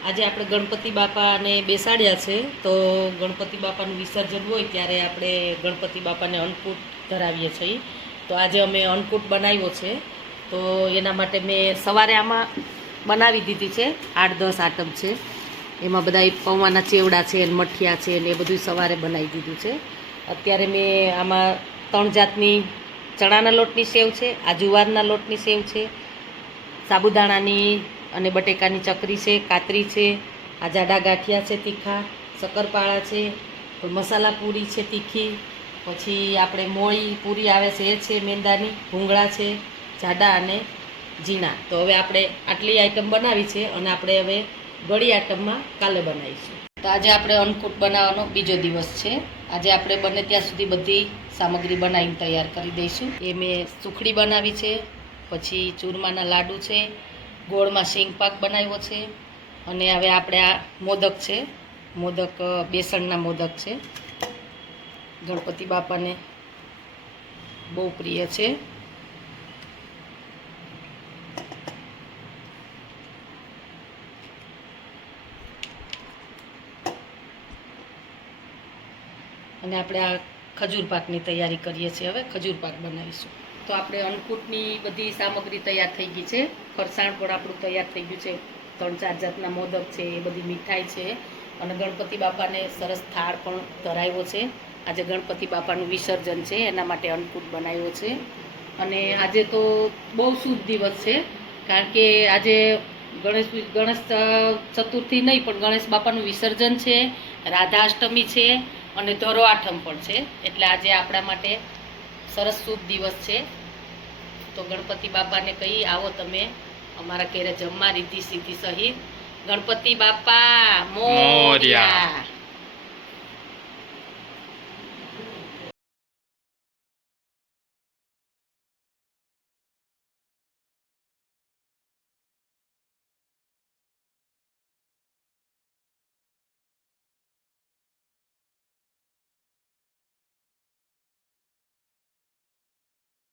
આજે આપણે ગણપતિ બાપાને બેસાડ્યા છે, તો ગણપતિ બાપાનું વિસર્જન હોય ત્યારે આપણે ગણપતિ બાપાને અન્નકૂટ ધરાવીએ છીએ. તો આજે અમે અન્નકૂટ બનાવ્યો છે, તો એના માટે મેં સવારે આમાં બનાવી દીધી છે. 8-10 આઈટમ છે, એમાં બધા પૌવાના ચેવડા છે, મઠિયા છે, ને એ બધું સવારે બનાવી દીધું છે. અત્યારે મેં આમાં 3 જાતની ચણાના લોટની સેવ છે, આ જુવારના લોટની સેવ છે, સાબુદાણાની અને બટેકાની ચકરી છે, કાતરી છે, આ જાડા ગાંઠિયા છે તીખા, શક્કરપાળા છે, મસાલા પૂરી છે તીખી, પછી આપણે મોળી પૂરી આવે છે એ છે મેંદાની, ભૂંગળા છે જાડા અને ઝીણા. તો હવે આપણે આટલી આઈટમ બનાવી છે અને આપણે હવે ગળી આઈટમમાં કાલે બનાવીશું. તો આજે આપણે અન્નકૂટ બનાવવાનો બીજો દિવસ છે. આજે આપણે બને ત્યાં સુધી બધી સામગ્રી બનાવીને તૈયાર કરી દઈશું. એ મેં સુખડી બનાવી છે, પછી ચૂરમાના લાડુ છે, ગોળમાં સિંગ પાક બનાવ્યો છે, અને હવે આપણે આ મોદક છે, મોદક બેસનના મોદક છે, ગણપતિ બાપાને બહુ પ્રિય છે. અને આપણે આ ખજૂર પાકની તૈયારી કરીએ છીએ. હવે ખજૂર પાક બનાવીશું. તો આપણે અન્નકૂટની બધી સામગ્રી તૈયાર થઈ ગઈ છે. ફરસાણ પણ આપણું તૈયાર થઈ ગયું છે. 3-4 જાતના મોદક છે, એ બધી મીઠાઈ છે, અને ગણપતિ બાપાને સરસ થાળ પણ ધરાવ્યો છે. આજે ગણપતિ બાપાનું વિસર્જન છે, એના માટે અન્નકૂટ બનાવ્યો છે. અને આજે તો બહુ શુભ દિવસ છે, કારણ કે આજે ગણેશ ચતુર્થી નહીં પણ ગણેશ બાપાનું વિસર્જન છે, રાધા અષ્ટમી છે અને ધરો આઠમ પણ છે. એટલે આજે આપણા માટે સરસ શુભ દિવસ છે. તો ગણપતિ બાપાને કહી આવો તમે અમારા ઘરે જમવા, રીતિ સીધી સહિત. ગણપતિ બાપા મોરયા.